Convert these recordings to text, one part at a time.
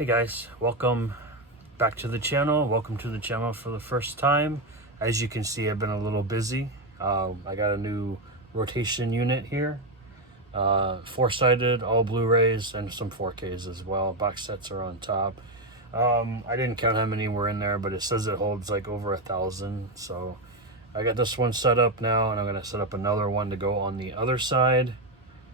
Hey guys, welcome back to the channel. Welcome to the channel for the first time. As you can see, I've been a little busy. I got a new rotation unit here. 4-sided, all Blu-rays, and some 4Ks as well. Box sets are on top. I didn't count how many were in there, but it says it holds like over 1,000. So I got this one set up now, and I'm gonna set up another one to go on the other side.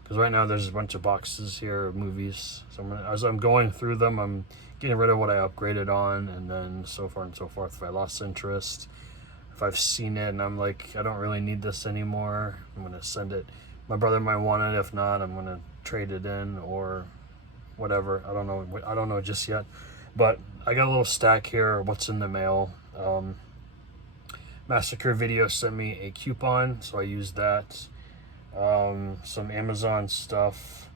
Because right now there's a bunch of boxes here of movies. So as I'm going through them, I'm getting rid of what I upgraded on, and then so far and so forth. If I lost interest, if I've seen it and I'm like, I don't really need this anymore, I'm gonna send it. My brother might want it. If not, I'm gonna trade it in or whatever. I don't know just yet. But I got a little stack here. What's in the mail? Massacre Video sent me a coupon, so I used that. Some Amazon stuff,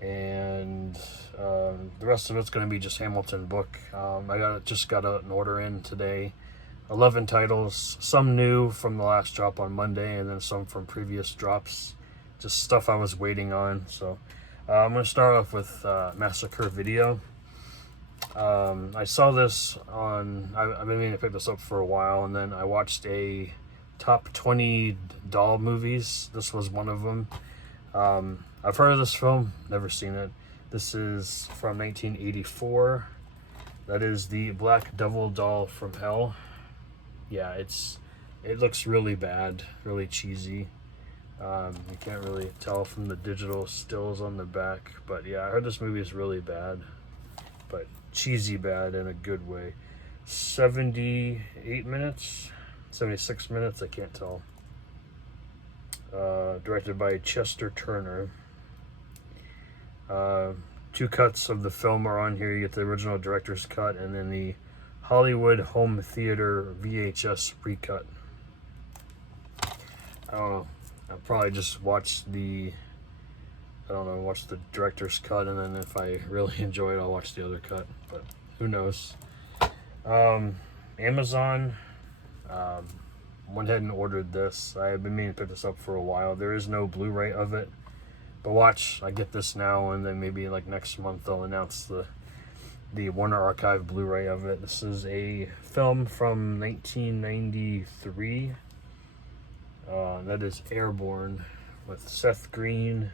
and the rest of it's going to be just Hamilton book. I just got an order in today. 11 titles, some new from the last drop on Monday, and then some from previous drops. Just stuff I was waiting on. So I'm going to start off with Massacre Video. I saw this on, I've been meaning to pick this up for a while, and then I watched a top 20 doll movies. This was one of them. I've heard of this film, never seen it. This is from 1984. That is the Black Devil Doll from Hell. Yeah, it looks really bad, really cheesy. You can't really tell from the digital stills on the back, but yeah, I heard this movie is really bad, but cheesy bad in a good way. 78 minutes. 76 minutes, I can't tell. Directed by Chester Turner. 2 cuts of the film are on here. You get the original director's cut and then the Hollywood Home Theater VHS recut. I don't know. I'll probably just watch the director's cut, and then if I really enjoy it, I'll watch the other cut. But who knows? Amazon. Went ahead and ordered this. I have been meaning to pick this up for a while. There is no Blu-ray of it, but watch, I get this now, and then maybe like next month they'll announce the Warner Archive Blu-ray of it. This is a film from 1993. That is Airborne with Seth Green.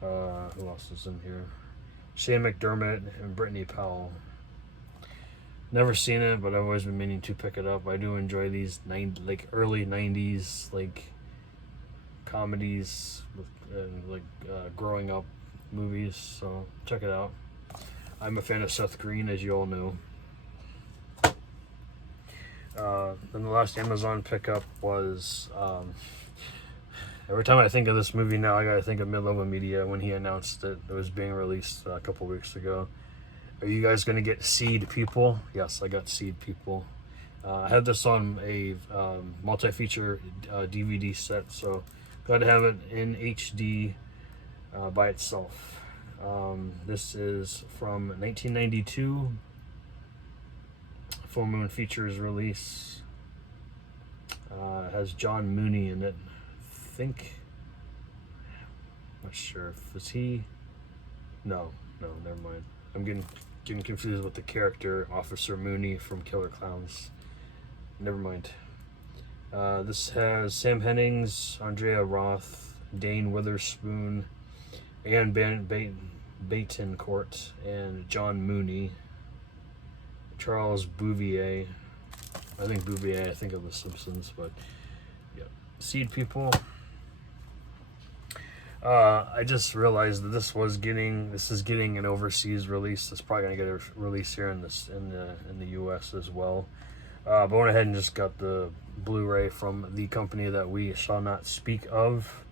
Who else is in here? Shane McDermott and Brittany Powell. Never seen it, but I've always been meaning to pick it up. I do enjoy these early 90s comedies with growing up movies, so check it out. I'm a fan of Seth Green, as you all know. Then the last Amazon pickup was every time I think of this movie now, I gotta think of Mid-Level Media when he announced it was being released a couple weeks ago. Are you guys going to get Seed People? Yes, I got Seed People. I had this on a multi-feature DVD set, so glad to have it in HD by itself. This is from 1992. Full Moon Features release. It has John Mooney in it. I'm not sure if it's he. No, never mind. I'm getting confused with the character Officer Mooney from Killer Clowns. Never mind. This has Sam Hennings, Andrea Roth, Dane Witherspoon, Anne Batencourt, and John Mooney. Charles Bouvier. I think of The Simpsons, but yeah. Seed People. I just realized that this is getting an overseas release. It's probably gonna get a release here in the U.S. as well. But I went ahead and just got the Blu-ray from the company that we shall not speak of.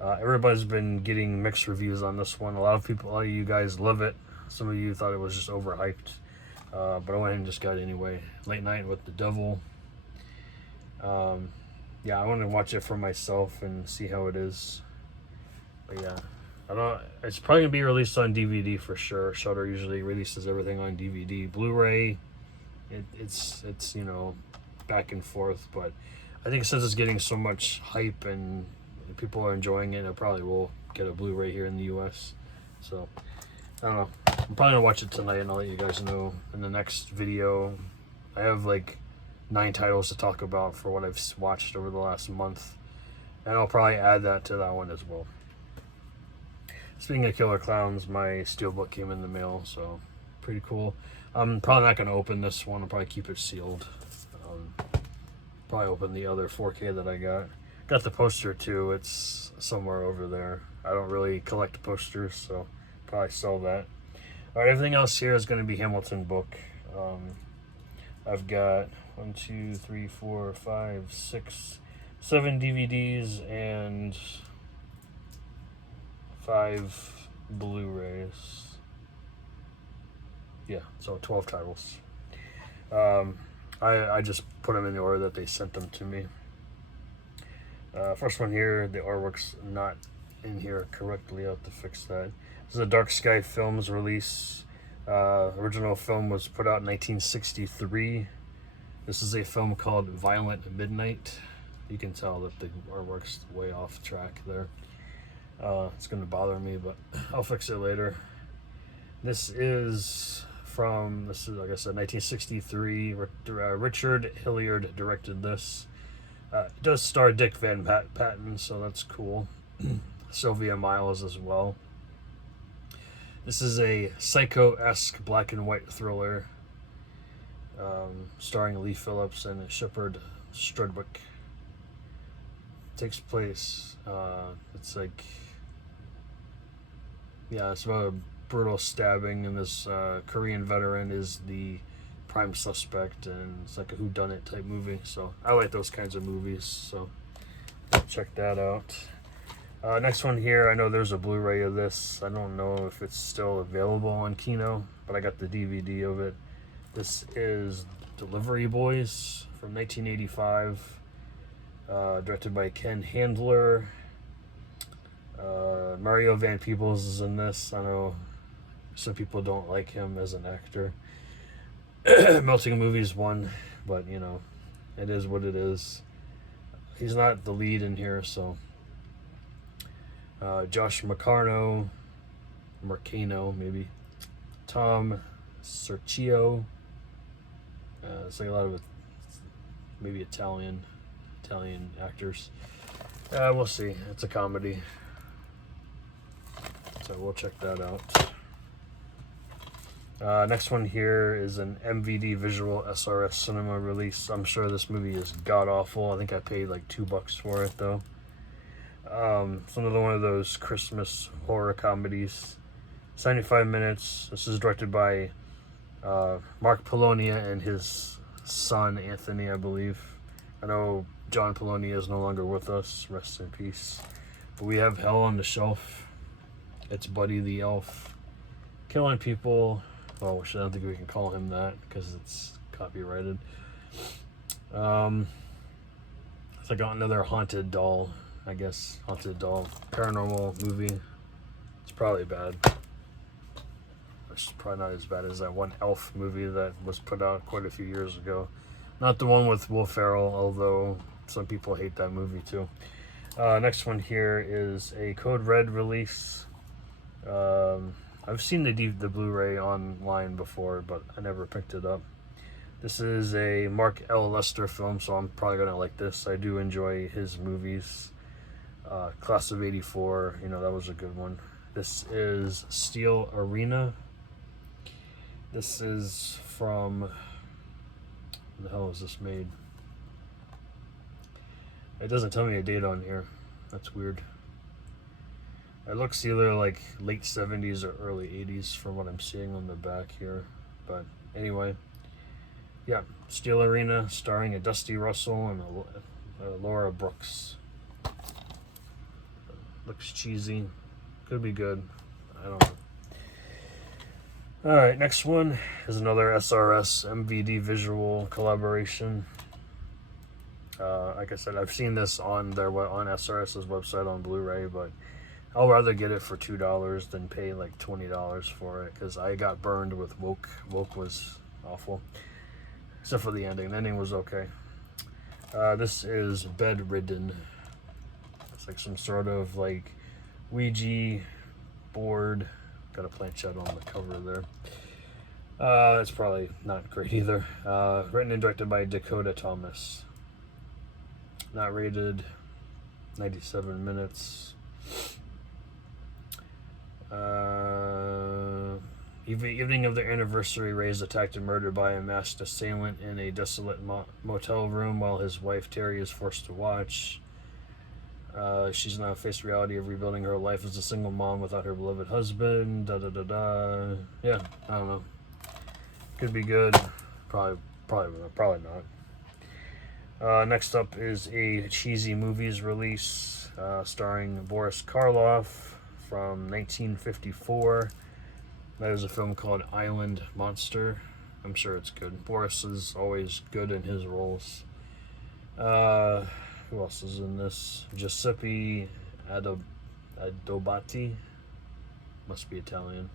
Everybody's been getting mixed reviews on this one. A lot of you guys love it. Some of you thought it was just overhyped. But I went ahead and just got it anyway. Late Night with the Devil. Yeah, I want to watch it for myself and see how it is. But yeah, it's probably gonna be released on DVD for sure. Shudder usually releases everything on DVD. Blu-ray, it's back and forth, but I think since it's getting so much hype and people are enjoying it, I probably will get a Blu-ray here in the US. So I don't know. I'm probably gonna watch it tonight, and I'll let you guys know in the next video. I have like 9 titles to talk about for what I've watched over the last month, and I'll probably add that to that one as well. Speaking of killer clowns, my Steelbook came in the mail, so pretty cool. I'm probably not going to open this one. I'll probably keep it sealed. Probably open the other 4K that I got. Got the poster too. It's somewhere over there. I don't really collect posters, so probably sell that. All right, everything else here is going to be Hamilton book. I've got 1, 2, 3, 4, 5, 6, 7 DVDs and 5 Blu-rays. Yeah, so 12 titles. I just put them in the order that they sent them to me. First one here, the artwork's not in here correctly. I'll have to fix that. This is a Dark Sky Films release. Original film was put out in 1963. This is a film called Violent Midnight. You can tell that the artwork's way off track there. It's going to bother me, but I'll fix it later. This is like I said, 1963. Richard Hilliard directed this. It does star Dick Van Patten, so that's cool. Sylvia Miles as well. This is a psycho-esque black and white thriller starring Lee Phillips and Shepard Strudwick. Takes place, it's like, yeah, it's about a brutal stabbing, and this Korean veteran is the prime suspect, and it's like a whodunit type movie. So I like those kinds of movies, so check that out. Next one here, I know there's a Blu-ray of this. I don't know if it's still available on Kino, but I got the DVD of it. This is Delivery Boys from 1985, directed by Ken Handler. Mario Van Peebles is in this. I know some people don't like him as an actor. Melting Movies won, but you know, it is what it is. He's not the lead in here, so Josh Mercano, maybe, Tom Sergio. It's like a lot of maybe Italian actors. We'll see. It's a comedy, so we'll check that out. Next one here is an MVD Visual SRS Cinema release. I'm sure this movie is god-awful. I think I paid like $2 for it, though. It's another one of those Christmas horror comedies. 75 minutes. This is directed by Mark Polonia and his son, Anthony, I believe. I know John Polonia is no longer with us. Rest in peace. But we have Hell on the Shelf. It's Buddy the Elf. Killing people. Oh, I don't think we can call him that because it's copyrighted. It's like another haunted doll, I guess. Haunted doll. Paranormal movie. It's probably bad. It's probably not as bad as that one Elf movie that was put out quite a few years ago. Not the one with Will Ferrell, although some people hate that movie too. Next one here is a Code Red release. I've seen the Blu-ray online before, but I never picked it up. This is a Mark L. Lester film, so I'm probably going to like this. I do enjoy his movies. Class of '84, you know, that was a good one. This is Steel Arena. This is from... when the hell is this made? It doesn't tell me a date on here. That's weird. It looks either like late 70s or early 80s from what I'm seeing on the back here. But anyway, yeah, Steel Arena starring a Dusty Russell and Laura Brooks. Looks cheesy. Could be good. I don't know. Alright, next one is another SRS MVD visual collaboration. Like I said, I've seen this on SRS's website on Blu-ray, but I'll rather get it for $2 than pay like $20 for it, because I got burned with Woke. Woke was awful, except for the ending. The ending was okay. This is Bedridden. It's like some sort of like Ouija board got a planchette on the cover there. It's probably not great either. Written and directed by Dakota Thomas. Not rated. 97 minutes. Evening of their anniversary, Ray is attacked and murdered by a masked assailant in a desolate motel room while his wife Terry is forced to watch. She's now faced the reality of rebuilding her life as a single mom without her beloved husband. Yeah, I don't know. Could be good. Probably not. Next up is a cheesy movies release starring Boris Karloff from 1954. That is a film called Island Monster. I'm sure it's good. Boris is always good in his roles. Who else is in this? Giuseppe Adobati. Must be Italian.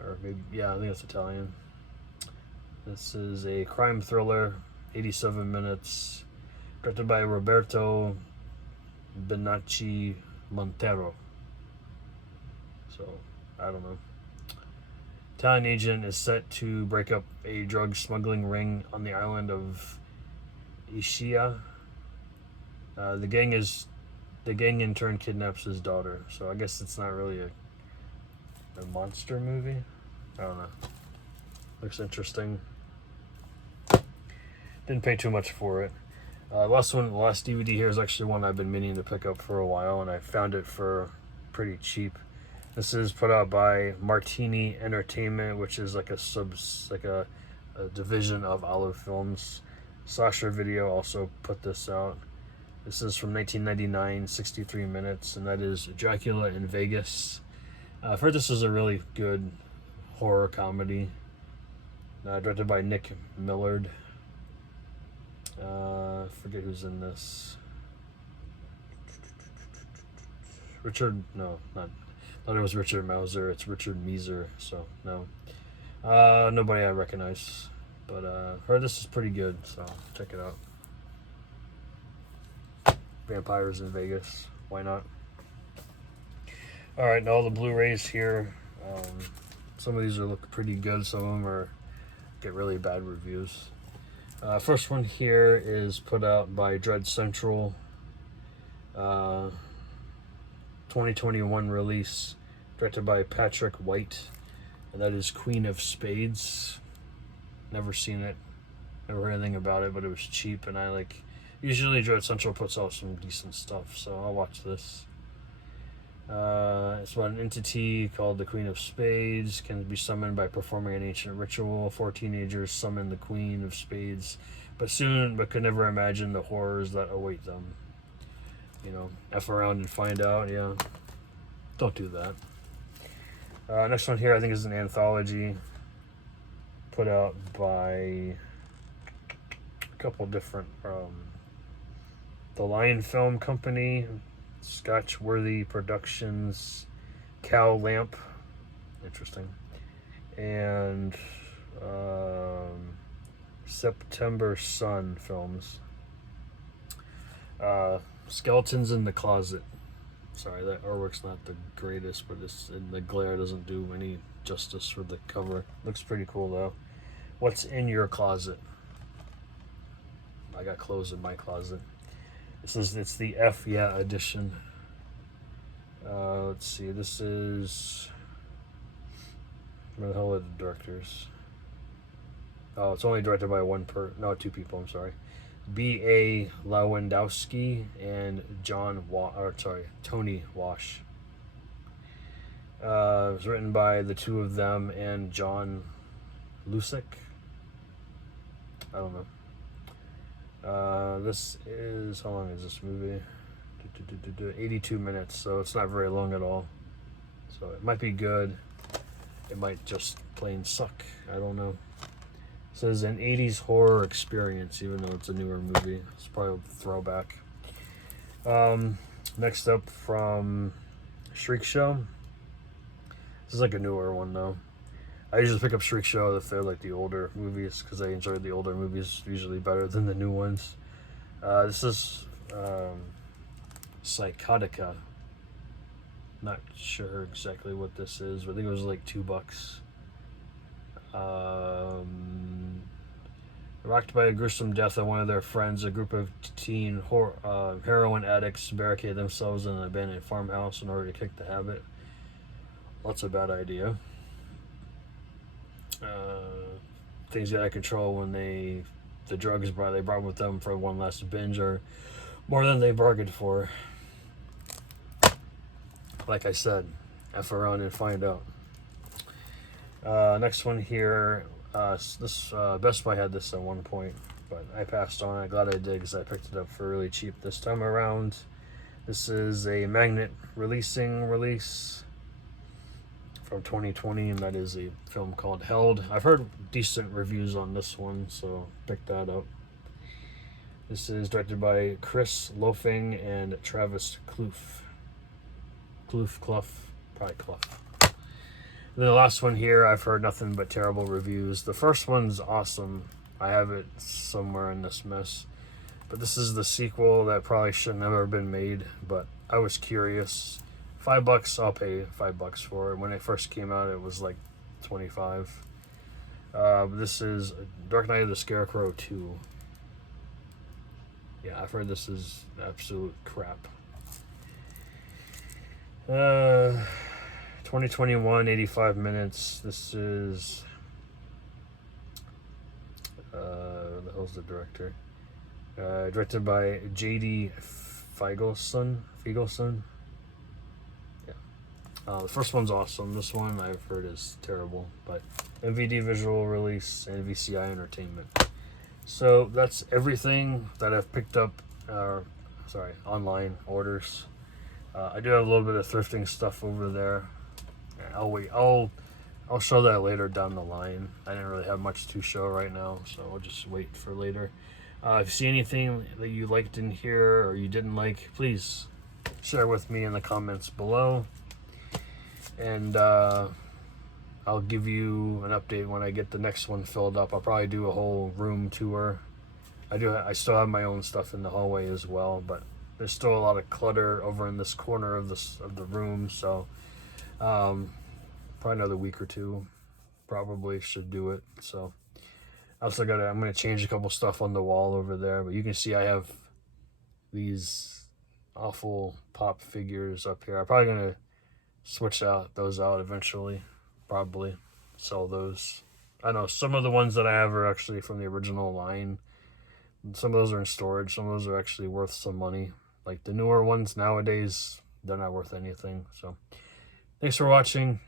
Or maybe, yeah, I think it's Italian. This is a crime thriller, 87 minutes, directed by Roberto Benacci Montero. So, I don't know. Italian agent is set to break up a drug smuggling ring on the island of Ischia. The gang in turn kidnaps his daughter. So I guess it's not really a monster movie. I don't know. Looks interesting. Didn't pay too much for it. The last DVD here is actually one I've been meaning to pick up for a while, and I found it for pretty cheap. This is put out by Martini Entertainment, which is like a division of Olive Films. Slasher Video also put this out. This is from 1999, 63 minutes, and that is Dracula in Vegas. I've heard this is a really good horror comedy. Directed by Nick Millard. Forget who's in this. I thought it was Richard Mauser. It's Richard Meeser, so no. Nobody I recognize. But heard this is pretty good, so check it out. Vampires in Vegas. Why not? Alright, now the Blu-rays here. Some of these look pretty good. Some of them get really bad reviews. First one here is put out by Dread Central. 2021 release, directed by Patrick White, and that is Queen of Spades. Never seen it, never heard anything about it, but it was cheap, and usually Dread Central puts out some decent stuff, so I'll watch this. It's about an entity called the Queen of Spades, can be summoned by performing an ancient ritual. 4 teenagers summon the Queen of Spades, but could never imagine the horrors that await them. F around and find out, yeah. Don't do that. Next one here I think is an anthology put out by a couple different, The Lion Film Company, Scotchworthy Productions, Cow Lamp, interesting, and September Sun Films. Skeletons in the Closet. Sorry, that artwork's not the greatest, but the glare doesn't do any justice for the cover. Looks pretty cool though. What's in your closet? I got clothes in my closet. It's the F Yeah edition. Let's see, this is, where the hell are the directors? Oh, it's only directed by two people, I'm sorry. B.A. Lewandowski and Tony Wash. It was written by the two of them and John Lusick. I don't know. This is, how long is this movie? 82 minutes, so it's not very long at all. So it might be good. It might just plain suck. I don't know. It says an 80s horror experience, even though it's a newer movie. It's probably a throwback. Next up from Shriek Show. This is like a newer one though. I usually pick up Shriek Show if they're like the older movies, because I enjoy the older movies usually better than the new ones. This is Psychotica. Not sure exactly what this is, but I think it was like $2. Rocked by a gruesome death of one of their friends, a group of teen heroin addicts barricade themselves in an abandoned farmhouse in order to kick the habit. Well, that's a bad idea. Things get out of control when the drugs they brought with them for one last binge are more than they bargained for. Like I said, F around and find out. Next one here. This Best Buy had this at one point, but I passed on it. Glad I did because I picked it up for really cheap this time around. This is a magnet release from 2020, and that is a film called Held. I've heard decent reviews on this one, so pick that up. This is directed by Chris Loafing and Travis Kloof. Probably Clough. And then the last one here, I've heard nothing but terrible reviews. The first one's awesome. I have it somewhere in this mess. But this is the sequel that probably shouldn't have ever been made, but I was curious. $5, I'll pay $5 for it. When it first came out, it was like $25. This is Dark Knight of the Scarecrow 2. Yeah, I've heard this is absolute crap. 2021, 85 minutes. This is the hell's the director? Directed by J.D. Feigelson. Yeah. The first one's awesome. This one I've heard is terrible, but MVD visual release and VCI Entertainment. So that's everything that I've picked up. Online orders. I do have a little bit of thrifting stuff over there. I'll wait. I'll show that later down the line. I didn't really have much to show right now, so I'll just wait for later. If you see anything that you liked in here or you didn't like, please share with me in the comments below. And I'll give you an update when I get the next one filled up. I'll probably do a whole room tour. I still have my own stuff in the hallway as well, but there's still a lot of clutter over in this corner of the room, so probably another week or two probably should do it. So I'm going to change a couple stuff on the wall over there, but you can see I have these awful pop figures up here. I'm probably going to switch those out eventually, probably sell those. I know some of the ones that I have are actually from the original line. Some of those are in storage. Some of those are actually worth some money. Like the newer ones nowadays, they're not worth anything. So thanks for watching,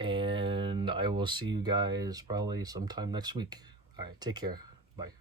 and I will see you guys probably sometime next week. All right, take care. Bye.